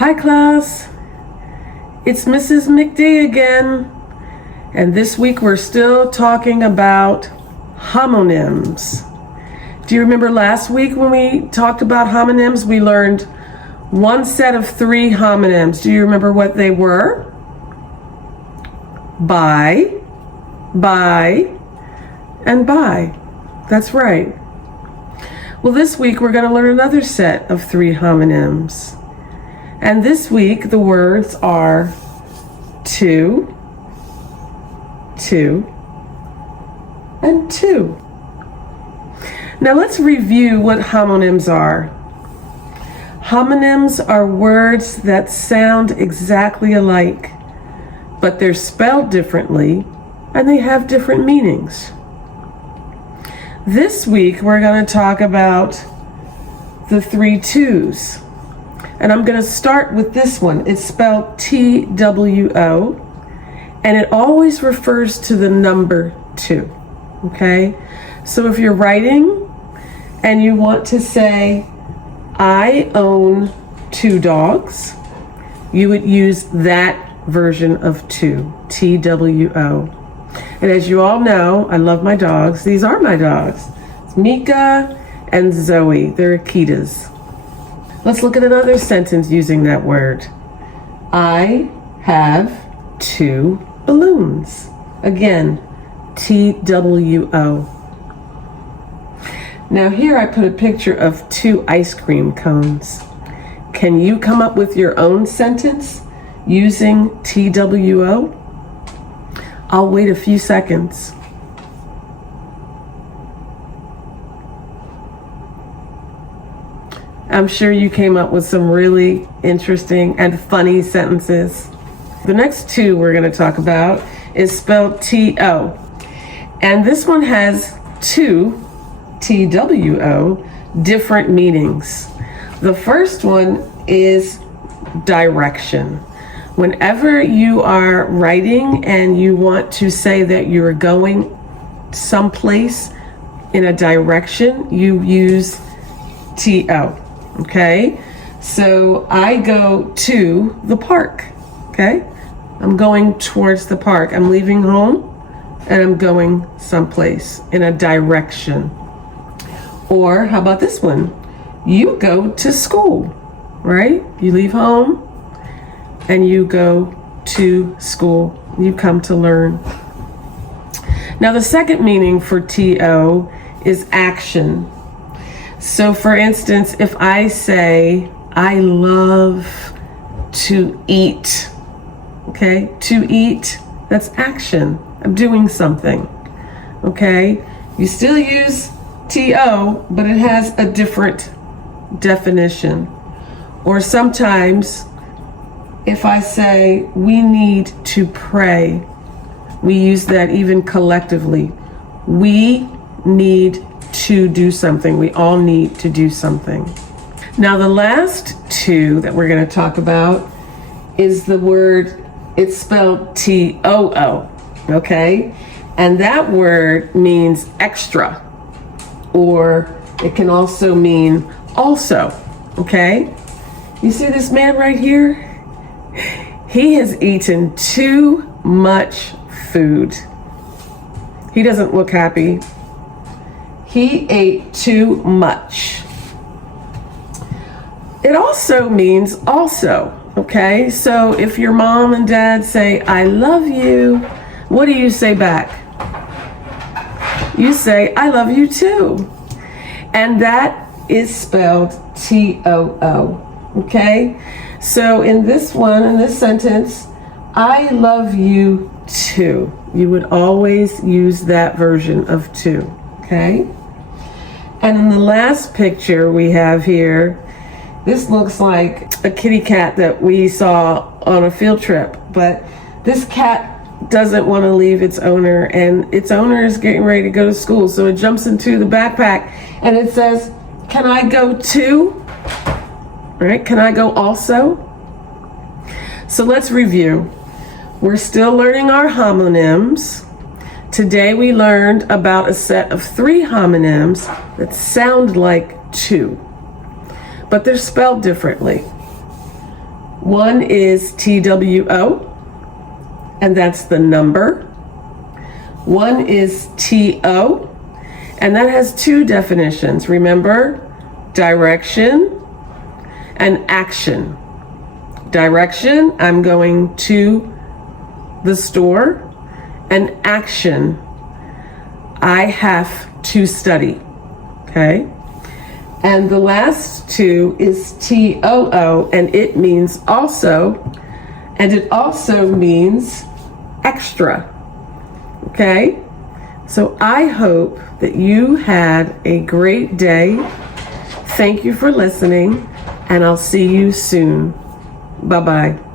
Hi class, it's Mrs. McD again, and this week we're still talking about homonyms. Do you remember last week when we talked about homonyms, we learned one set of 3 homonyms. Do you remember what they were? By, and by. That's right. Well, this week we're going to learn another set of 3 homonyms. And this week, the words are to, and two. Now let's review what homonyms are. Homonyms are words that sound exactly alike, but they're spelled differently and they have different meanings. This week, we're going to talk about the 3 twos. And I'm going to start with this one. It's spelled T-W-O, and it always refers to the number 2, okay? So if you're writing and you want to say, I own 2 dogs, you would use that version of 2, T-W-O. And as you all know, I love my dogs. These are my dogs. It's Mika and Zoe. They're Akitas. Let's look at another sentence using that word. I have 2 balloons. Again, T-W-O. Now here I put a picture of 2 ice cream cones. Can you come up with your own sentence using T-W-O? I'll wait a few seconds. I'm sure you came up with some really interesting and funny sentences. The next 2 we're going to talk about is spelled T-O. And this one has 2, T-W-O, different meanings. The first one is direction. Whenever you are writing and you want to say that you're going someplace in a direction, you use T-O. Okay, so I go to the park, okay? I'm going towards the park. I'm leaving home and I'm going someplace in a direction. Or how about this one? You go to school, right? You leave home and you go to school. You come to learn. Now the second meaning for T-O is action. So for instance, if I say, I love to eat, okay? To eat, that's action. I'm doing something, okay? You still use T-O, but it has a different definition. Or sometimes, if I say, we need to pray, we use that even collectively. We need to do something. We all need to do something. Now the last 2 that we're going to talk about is the word, it's spelled T-O-O, okay? And that word means extra, or it can also mean also, okay? You see this man right here? He has eaten too much food. He doesn't look happy. He ate too much. It also means also, okay? So if your mom and dad say, I love you, what do you say back? You say, I love you too. And that is spelled T-O-O, okay? So in this one, in this sentence, I love you too. You would always use that version of to, okay? And in the last picture we have here, this looks like a kitty cat that we saw on a field trip, but this cat doesn't want to leave its owner, and its owner is getting ready to go to school, so it jumps into the backpack and it says, can I go too? Right? Can I go also? So let's review. We're still learning our homonyms. Today we learned about a set of 3 homonyms that sound like 2, but they're spelled differently. One is TWO, and that's the number. One is TO, and that has two definitions. Remember, direction and action. Direction, I'm going to the store, and action, I have to study. Okay? And the last two is TOO, and it means also, and it also means extra. Okay? So I hope that you had a great day. Thank you for listening, and I'll see you soon. Bye-bye.